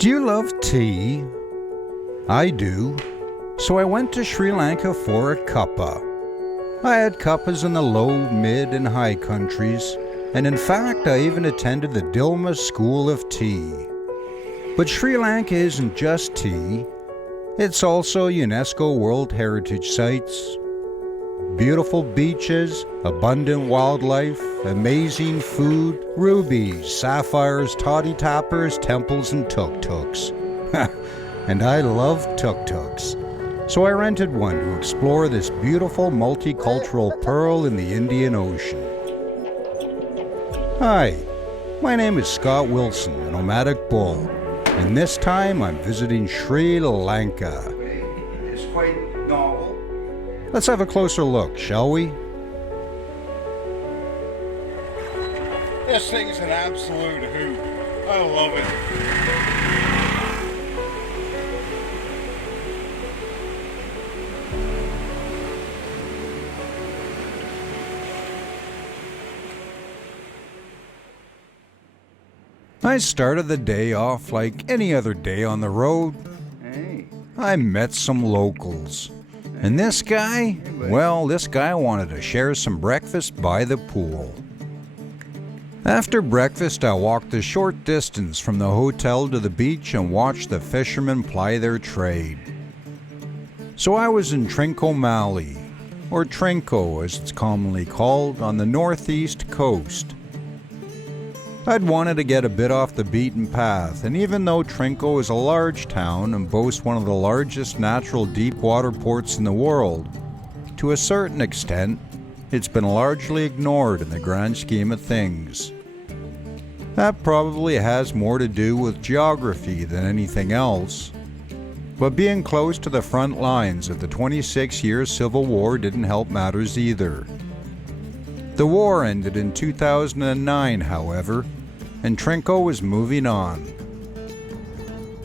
Do you love tea? I do. So I went to Sri Lanka for a cuppa. I had cuppas in the low, mid, and high countries, and in fact I even attended the Dilma School of Tea. But Sri Lanka isn't just tea, it's also UNESCO World Heritage Sites, beautiful beaches, abundant wildlife, amazing food, rubies, sapphires, toddy tappers, temples, and tuk-tuks. And I love tuk-tuks. So I rented one to explore this beautiful multicultural pearl in the Indian Ocean. Hi, my name is Scott Wilson, the Nomadic Bull, and this time I'm visiting Sri Lanka. It's quite novel. Let's have a closer look, shall we? This thing's an absolute hoot. I love it. I started the day off like any other day on the road. I met some locals. And this guy, well, this guy wanted to share some breakfast by the pool. After breakfast, I walked a short distance from the hotel to the beach and watched the fishermen ply their trade. So I was in Trincomalee, or Trinco as it's commonly called, on the northeast coast. I'd wanted to get a bit off the beaten path, and even though Trinco is a large town and boasts one of the largest natural deep water ports in the world, to a certain extent, it's been largely ignored in the grand scheme of things. That probably has more to do with geography than anything else, but being close to the front lines of the 26-year Civil War didn't help matters either. The war ended in 2009, however, and Trinco was moving on.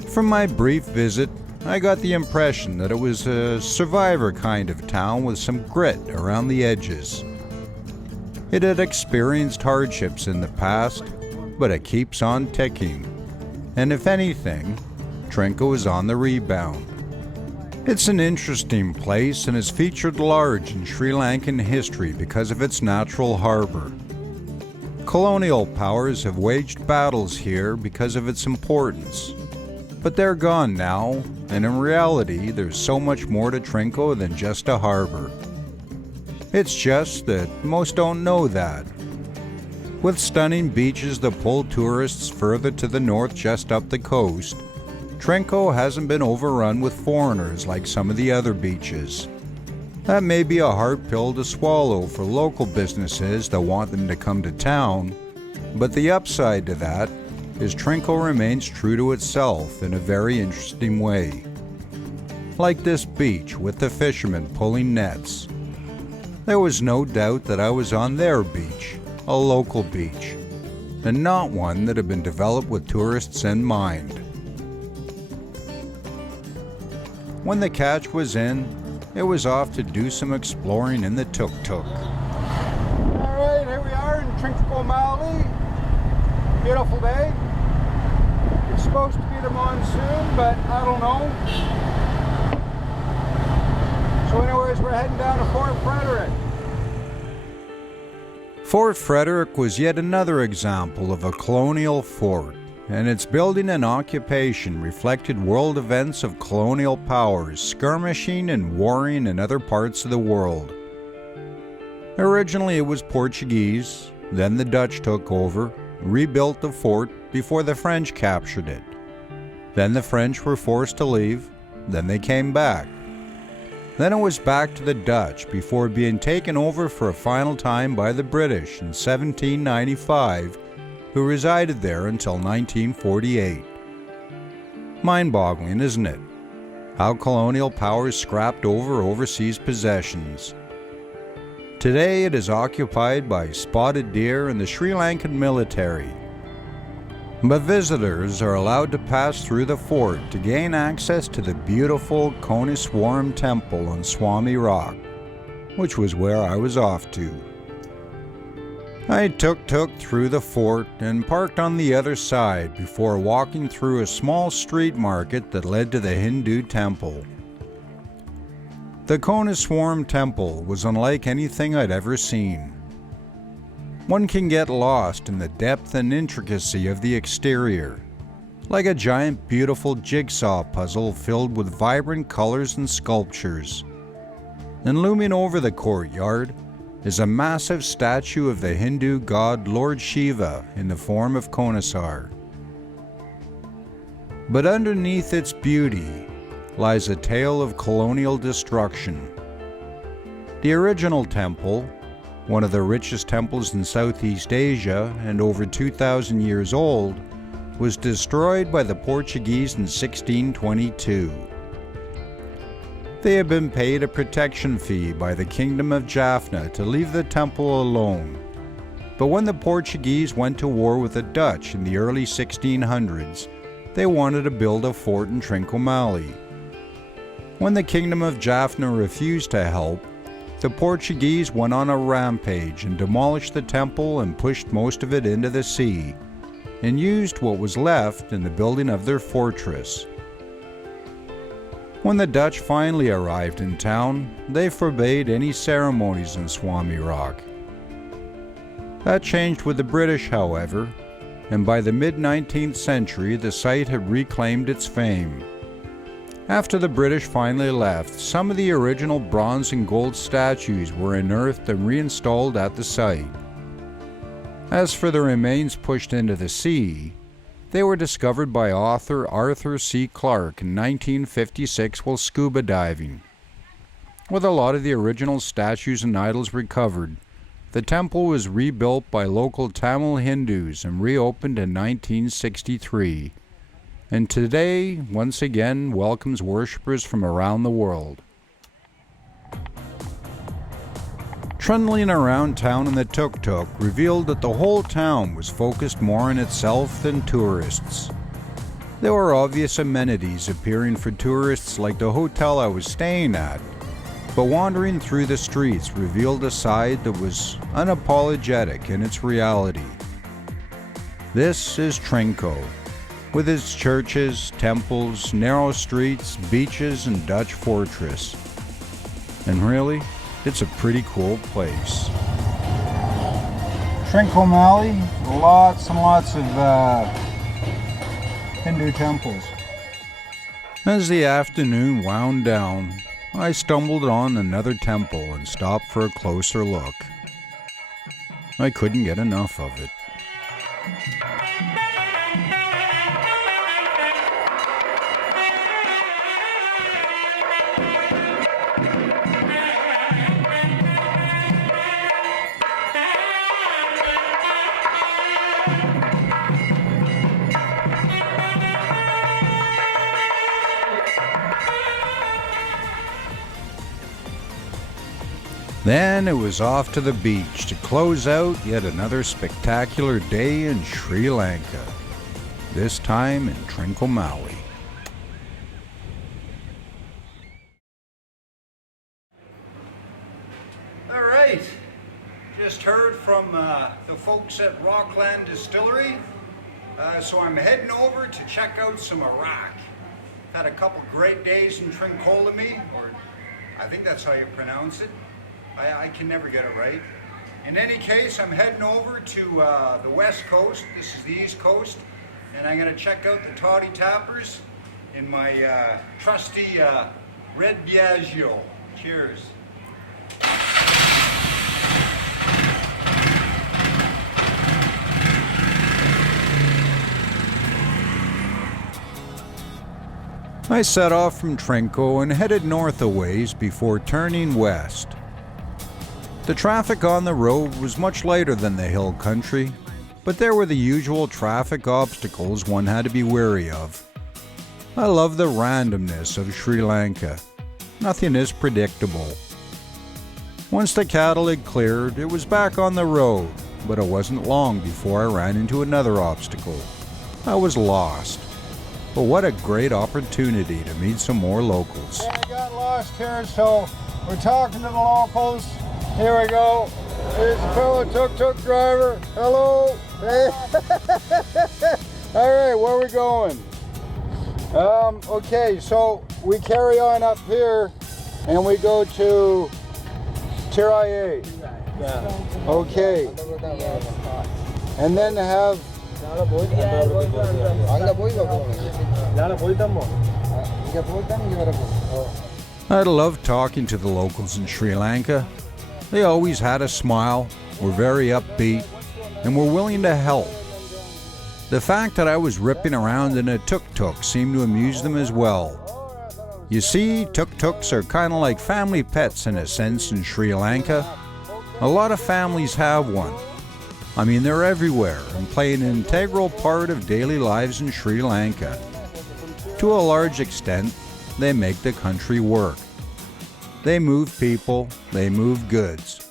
From my brief visit, I got the impression that it was a survivor kind of town with some grit around the edges. It had experienced hardships in the past, but it keeps on ticking. And if anything, Trinco is on the rebound. It's an interesting place and is featured large in Sri Lankan history because of its natural harbor. Colonial powers have waged battles here because of its importance. But they're gone now, and in reality there's so much more to Trinco than just a harbor. It's just that most don't know that. With stunning beaches that pull tourists further to the north just up the coast, Trinco hasn't been overrun with foreigners like some of the other beaches. That may be a hard pill to swallow for local businesses that want them to come to town, but the upside to that is Trinco remains true to itself in a very interesting way. Like this beach with the fishermen pulling nets. There was no doubt that I was on their beach, a local beach, and not one that had been developed with tourists in mind. When the catch was in, it was off to do some exploring in the tuk-tuk. Alright, here we are in Trincomalee. Beautiful day. It's supposed to be the monsoon, but I don't know. So anyways, we're heading down to Fort Frederick. Fort Frederick was yet another example of a colonial fort, and its building and occupation reflected world events of colonial powers skirmishing and warring in other parts of the world. Originally it was Portuguese, then the Dutch took over, rebuilt the fort before the French captured it. Then the French were forced to leave, then they came back. Then it was back to the Dutch before being taken over for a final time by the British in 1795, who resided there until 1948. Mind-boggling, isn't it? How colonial powers scrapped over overseas possessions. Today it is occupied by spotted deer and the Sri Lankan military. But visitors are allowed to pass through the fort to gain access to the beautiful Koniswaram Temple on Swami Rock, which was where I was off to. I tuk-tuk through the fort and parked on the other side before walking through a small street market that led to the Hindu temple. The Konaswaram temple was unlike anything I'd ever seen. One can get lost in the depth and intricacy of the exterior, like a giant beautiful jigsaw puzzle filled with vibrant colors and sculptures. And looming over the courtyard is a massive statue of the Hindu god Lord Shiva in the form of Konasar. But underneath its beauty lies a tale of colonial destruction. The original temple, one of the richest temples in Southeast Asia and over 2,000 years old, was destroyed by the Portuguese in 1622. They had been paid a protection fee by the Kingdom of Jaffna to leave the temple alone. But when the Portuguese went to war with the Dutch in the early 1600s, they wanted to build a fort in Trincomalee. When the Kingdom of Jaffna refused to help, the Portuguese went on a rampage and demolished the temple and pushed most of it into the sea, and used what was left in the building of their fortress. When the Dutch finally arrived in town, they forbade any ceremonies in Swami Rock. That changed with the British, however, and by the mid-19th century the site had reclaimed its fame. After the British finally left, some of the original bronze and gold statues were unearthed and reinstalled at the site. As for the remains pushed into the sea, they were discovered by author Arthur C. Clarke in 1956 while scuba diving. With a lot of the original statues and idols recovered, the temple was rebuilt by local Tamil Hindus and reopened in 1963, and today once again welcomes worshippers from around the world. Trundling around town in the tuk-tuk revealed that the whole town was focused more on itself than tourists. There were obvious amenities appearing for tourists like the hotel I was staying at, but wandering through the streets revealed a side that was unapologetic in its reality. This is Trinco, with its churches, temples, narrow streets, beaches, and Dutch fortress. And really, it's a pretty cool place. Trincomalee, lots and lots of Hindu temples. As the afternoon wound down, I stumbled on another temple and stopped for a closer look. I couldn't get enough of it. Then it was off to the beach to close out yet another spectacular day in Sri Lanka, this time in Trincomalee. All right, just heard from the folks at Rockland Distillery, so I'm heading over to check out some Iraq. Had a couple great days in Trincomalee, or I think that's how you pronounce it. I can never get it right. In any case, I'm heading over to the west coast. This is the east coast, and I'm going to check out the Toddy Tappers in my trusty red Biagio. Cheers. I set off from Trinco and headed north a ways before turning west. The traffic on the road was much lighter than the hill country, but there were the usual traffic obstacles one had to be wary of. I love the randomness of Sri Lanka. Nothing is predictable. Once the cattle had cleared, it was back on the road, but it wasn't long before I ran into another obstacle. I was lost. But what a great opportunity to meet some more locals. I got lost here, so we're talking to the locals. Here we go. There's a fellow tuk-tuk driver. Hello. Hey. All right, where are we going? Okay, so we carry on up here and we go to Tiraye. Okay. And then have I love talking to the locals in Sri Lanka. They always had a smile, were very upbeat, and were willing to help. The fact that I was ripping around in a tuk-tuk seemed to amuse them as well. You see, tuk-tuks are kind of like family pets in a sense in Sri Lanka. A lot of families have one. I mean, they're everywhere and play an integral part of daily lives in Sri Lanka. To a large extent, they make the country work. They move people, they move goods.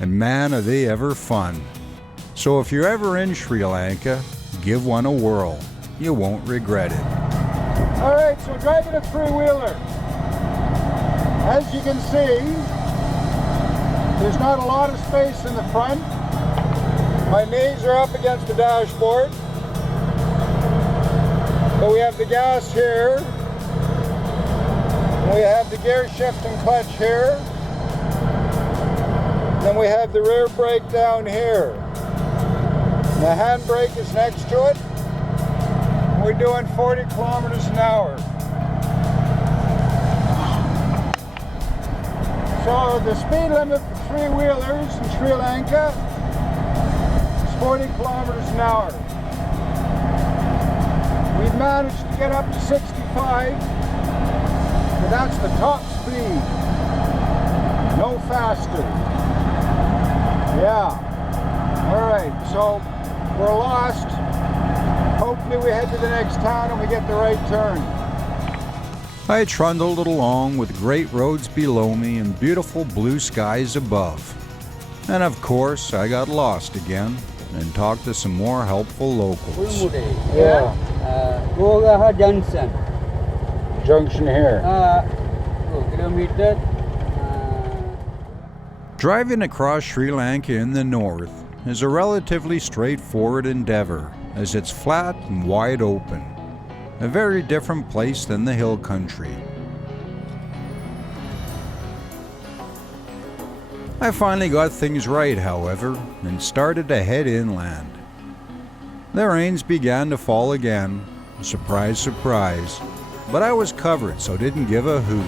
And man, are they ever fun. So if you're ever in Sri Lanka, give one a whirl. You won't regret it. All right, so driving a three-wheeler. As you can see, there's not a lot of space in the front. My knees are up against the dashboard. But we have the gas here. We have the gear shift and clutch here. Then we have the rear brake down here. The handbrake is next to it. We're doing 40 kilometers an hour. So the speed limit for three-wheelers in Sri Lanka is 40 kilometers an hour. We've managed to get up to 65, but that's the top speed. No faster. Yeah. All right, so we're lost. Hopefully we head to the next town and we get the right turn. I trundled along with great roads below me and beautiful blue skies above. And of course, I got lost again and talked to some more helpful locals. Yeah. Gogaha Junction. Junction here. 2 kilometer. Driving across Sri Lanka in the north is a relatively straightforward endeavor, as it's flat and wide open, a very different place than the hill country. I finally got things right, however, and started to head inland. The rains began to fall again, surprise, surprise, but I was covered, so didn't give a hoot.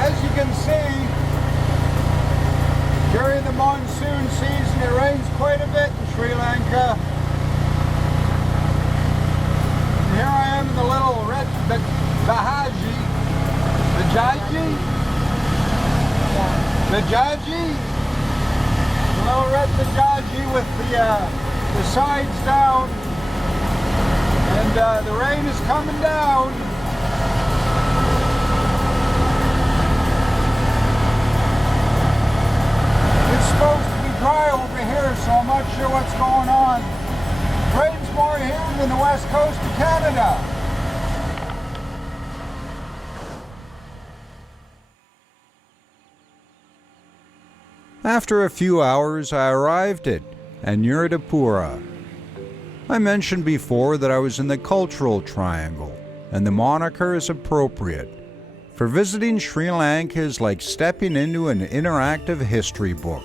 As you can see, during the monsoon season, it rains quite a bit in Sri Lanka. And here I am in the little red Bajaji. Bajaji? The little red Bajaji with the sides down. And the rain is coming down. It's supposed to be dry over here, so I'm not sure what's going on. Rain's more here than the west coast of Canada. After a few hours, I arrived at Anuradhapura. I mentioned before that I was in the Cultural Triangle, and the moniker is appropriate, for visiting Sri Lanka is like stepping into an interactive history book.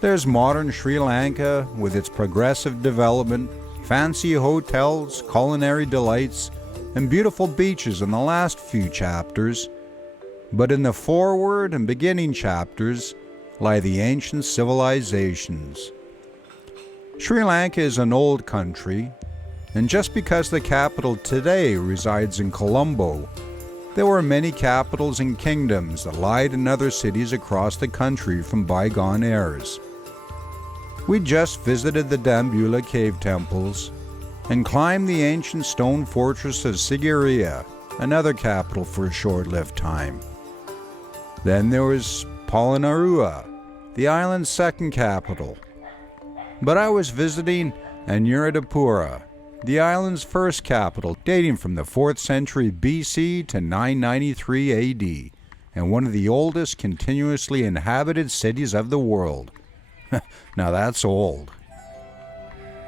There's modern Sri Lanka with its progressive development, fancy hotels, culinary delights, and beautiful beaches in the last few chapters. But in the foreword and beginning chapters lie the ancient civilizations. Sri Lanka is an old country, and just because the capital today resides in Colombo, there were many capitals and kingdoms that lied in other cities across the country from bygone eras. We just visited the Dambula cave temples and climbed the ancient stone fortress of Sigiriya, another capital for a short-lived time. Then there was Polonnaruwa, the island's second capital. But I was visiting Anuradhapura, the island's first capital, dating from the 4th century BC to 993 AD, and one of the oldest continuously inhabited cities of the world. Now that's old.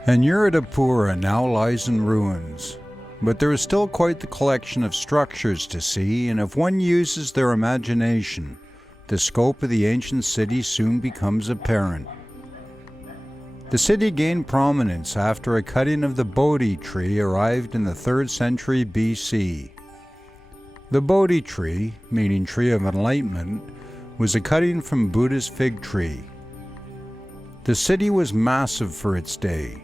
Anuradhapura now lies in ruins, but there is still quite the collection of structures to see, and if one uses their imagination, the scope of the ancient city soon becomes apparent. The city gained prominence after a cutting of the Bodhi tree arrived in the 3rd century BC. The Bodhi tree, meaning tree of enlightenment, was a cutting from Buddha's fig tree. The city was massive for its day,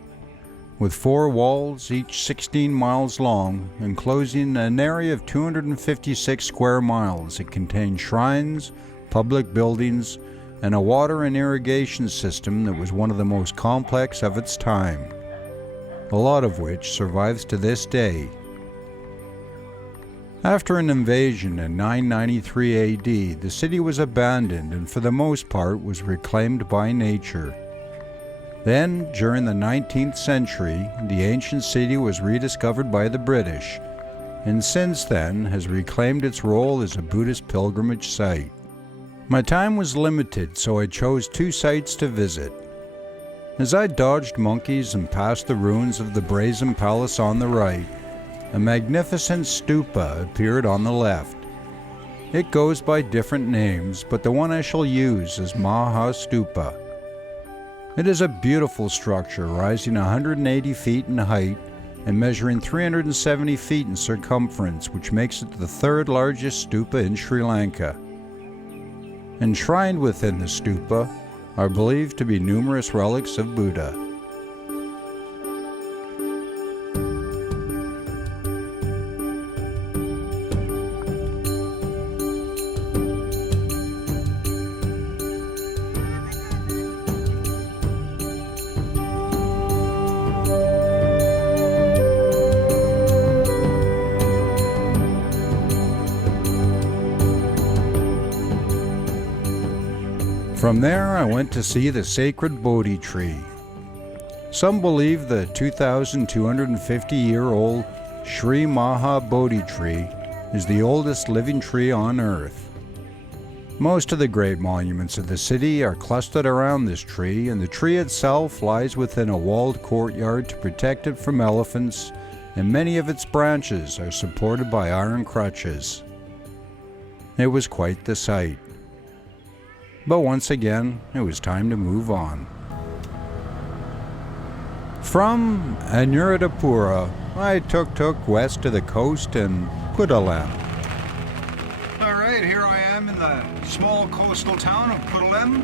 with 4 walls, each 16 miles long, enclosing an area of 256 square miles. It contained shrines, public buildings, and a water and irrigation system that was one of the most complex of its time, a lot of which survives to this day. After an invasion in 993 AD, the city was abandoned and for the most part was reclaimed by nature. Then, during the 19th century, the ancient city was rediscovered by the British, and since then has reclaimed its role as a Buddhist pilgrimage site. My time was limited, so I chose 2 sites to visit. As I dodged monkeys and passed the ruins of the Brazen Palace on the right, a magnificent stupa appeared on the left. It goes by different names, but the one I shall use is Maha Stupa. It is a beautiful structure rising 180 feet in height and measuring 370 feet in circumference, which makes it the 3rd largest stupa in Sri Lanka. Enshrined within the stupa are believed to be numerous relics of Buddha. From there, I went to see the sacred Bodhi tree. Some believe the 2,250-year-old Sri Maha Bodhi tree is the oldest living tree on earth. Most of the great monuments of the city are clustered around this tree, and the tree itself lies within a walled courtyard to protect it from elephants, and many of its branches are supported by iron crutches. It was quite the sight. But once again, it was time to move on. From Anuradhapura, I took west to the coast and Puttalam. All right, here I am in the small coastal town of Puttalam,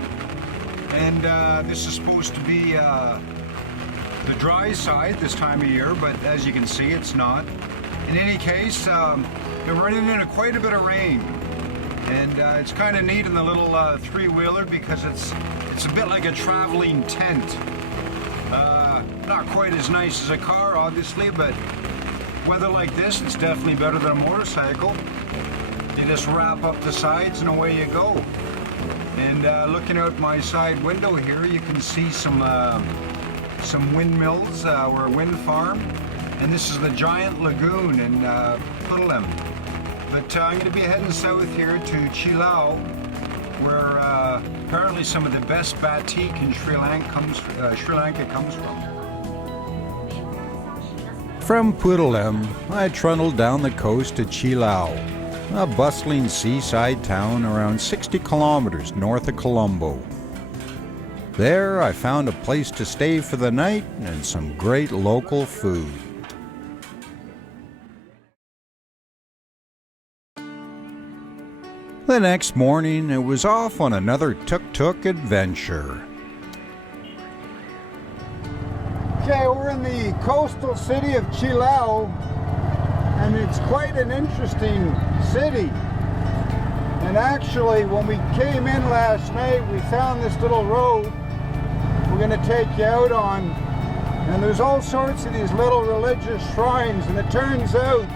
and this is supposed to be the dry side this time of year, but as you can see, it's not. In any case, we're running into quite a bit of rain. And it's kind of neat in the little 3-wheeler because it's a bit like a traveling tent. Not quite as nice as a car, obviously, but weather like this, it's definitely better than a motorcycle. You just wrap up the sides and away you go. And looking out my side window here, you can see some windmills or a wind farm. And this is the giant lagoon in Puttalam. But I'm going to be heading south here to Chilau, where apparently some of the best batik in Sri Lanka comes from. From Puttalam, I trundled down the coast to Chilau, a bustling seaside town around 60 kilometers north of Colombo. There I found a place to stay for the night and some great local food. The next morning, it was off on another tuk-tuk adventure. Okay, we're in the coastal city of Chilau, and it's quite an interesting city. And actually, when we came in last night, we found this little road we're going to take you out on. And there's all sorts of these little religious shrines, and it turns out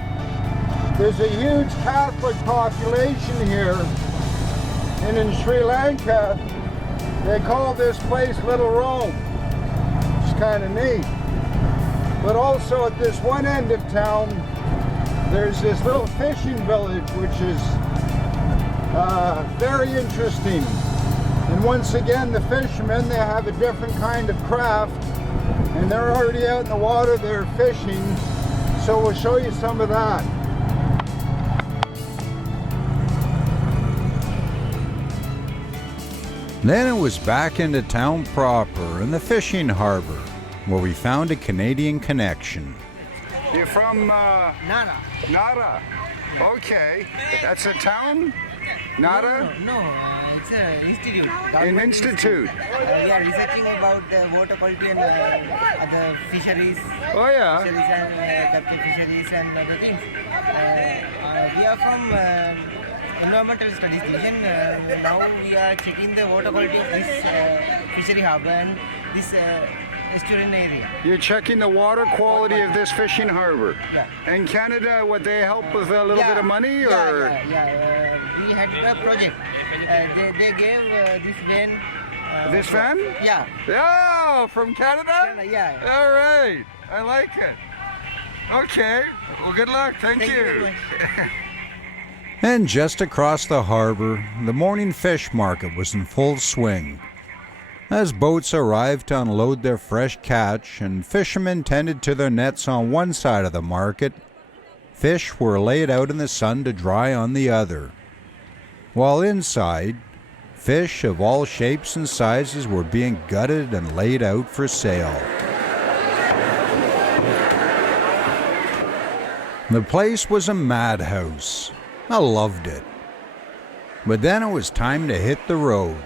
there's a huge Catholic population here, and in Sri Lanka they call this place Little Rome. It's kind of neat. But also at this one end of town there's this little fishing village which is Very interesting. And once again, the fishermen, they have a different kind of craft, and they're already out in the water, they're fishing. So we'll show you some of that. Then it was back into town proper in the fishing harbor, where we found a Canadian connection. You're from Nara. Nara? Okay. That's a town? Nara? No, it's an institute. An institute. We are researching about the water quality and other fisheries. Oh yeah. Fisheries and captive fisheries and other things. We are from Environmental Studies Division. Now we are checking the water quality of this fishery harbour and this estuarine area. You're checking the water quality of this fishing harbor. Yeah. And Canada, would they help with a little bit of money, or? Yeah. We had a project. They gave this van. This van? Yeah. Yeah, from Canada? Yeah. All right. I like it. Okay. Well, good luck. Thank Thank you very you. much. And just across the harbor, the morning fish market was in full swing. As boats arrived to unload their fresh catch and fishermen tended to their nets on one side of the market, fish were laid out in the sun to dry on the other. While inside, fish of all shapes and sizes were being gutted and laid out for sale. The place was a madhouse. I loved it. But then it was time to hit the road.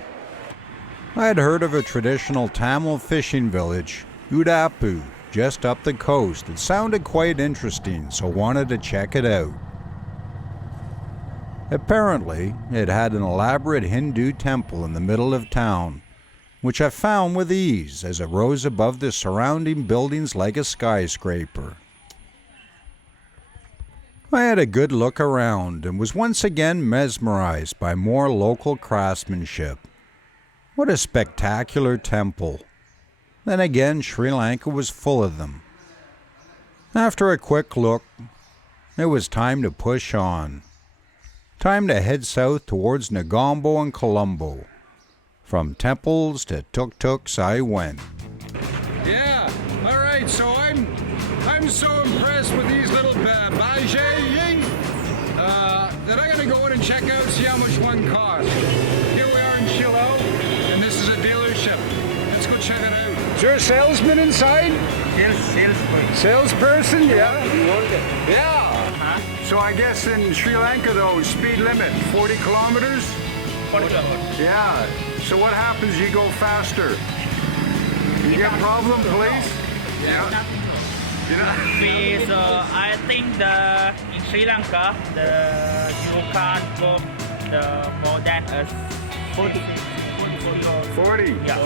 I had heard of a traditional Tamil fishing village, Udapu, just up the coast. It sounded quite interesting, so wanted to check it out. Apparently, it had an elaborate Hindu temple in the middle of town, which I found with ease as it rose above the surrounding buildings like a skyscraper. I had a good look around and was once again mesmerized by more local craftsmanship. What a spectacular temple. Then again, Sri Lanka was full of them. After a quick look, it was time to push on. Time to head south towards Negombo and Colombo. From temples to tuk-tuks I went. Yeah. All right. So I'm so impressed with these little bajaj that I'm gonna go in and check out, see how much one costs. Here we are in Shiloh, and this is a dealership. Let's go check it out. Is there a salesman inside? Salesperson? Yeah. You want it? Yeah. So I guess in Sri Lanka though, speed limit 40 kilometers. 40 kilometers. Yeah. So what happens? You go faster. You got a problem, police? Yeah. You know? I think in Sri Lanka, you can't go more than 40. Yeah.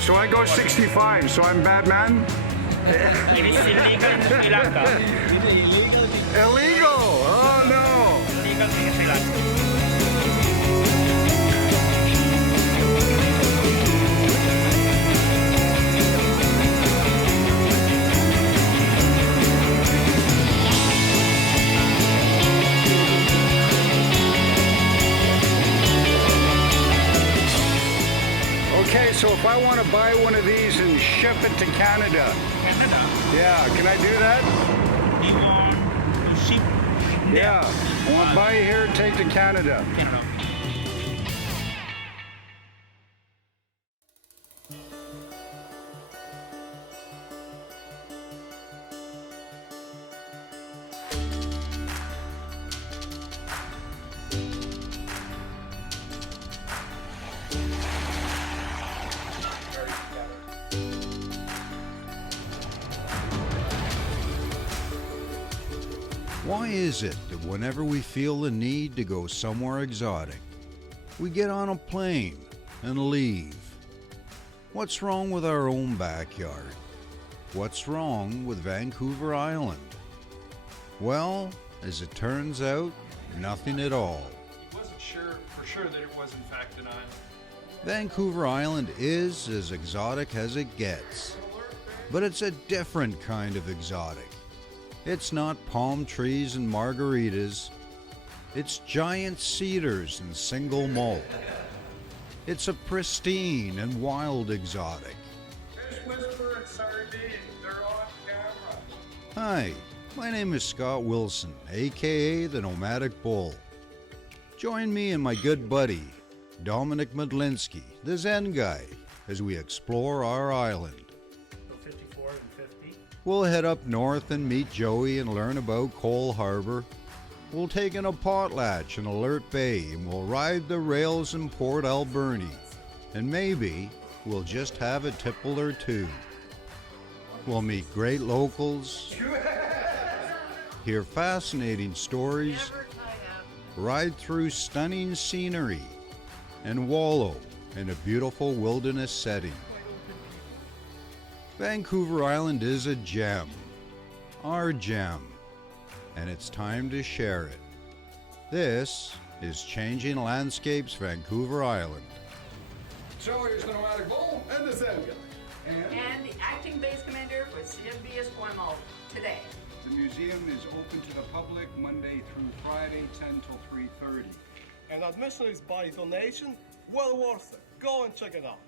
So I go 65. So I'm bad man. It is illegal in Sri Lanka. Illegal. Oh no. Illegal in Sri Lanka. Okay, so if I want to buy one of these and ship it to Canada, yeah, can I do that? You want to ship? Yeah, I want to buy it here and take to Canada. Canada. Why is it that whenever we feel the need to go somewhere exotic, we get on a plane and leave? What's wrong with our own backyard? What's wrong with Vancouver Island? Well, as it turns out, nothing at all. He wasn't sure for sure that it was in fact an island. Vancouver Island is as exotic as it gets, but it's a different kind of exotic. It's not palm trees and margaritas. It's giant cedars and single malt. It's a pristine and wild exotic. Fish Whisperer and Sardine, they're on camera. Hi, my name is Scott Wilson, aka the Nomadic Bull. Join me and my good buddy, Dominic Medlinski, the Zen guy, as we explore our island. So 54 and 50. We'll head up north and meet Joey and learn about Cole Harbor. We'll take in a potlatch in Alert Bay and we'll ride the rails in Port Alberni. And maybe we'll just have a tipple or two. We'll meet great locals, hear fascinating stories, ride through stunning scenery, and wallow in a beautiful wilderness setting. Vancouver Island is a gem, our gem, and it's time to share it. This is Changing Landscapes Vancouver Island. So here's the Nomadic Bull and the Zen guy. And the acting base commander for CMB Esquimalt today. The museum is open to the public Monday through Friday, 10 till 3:30. And admission is by donation. Well worth it. Go and check it out.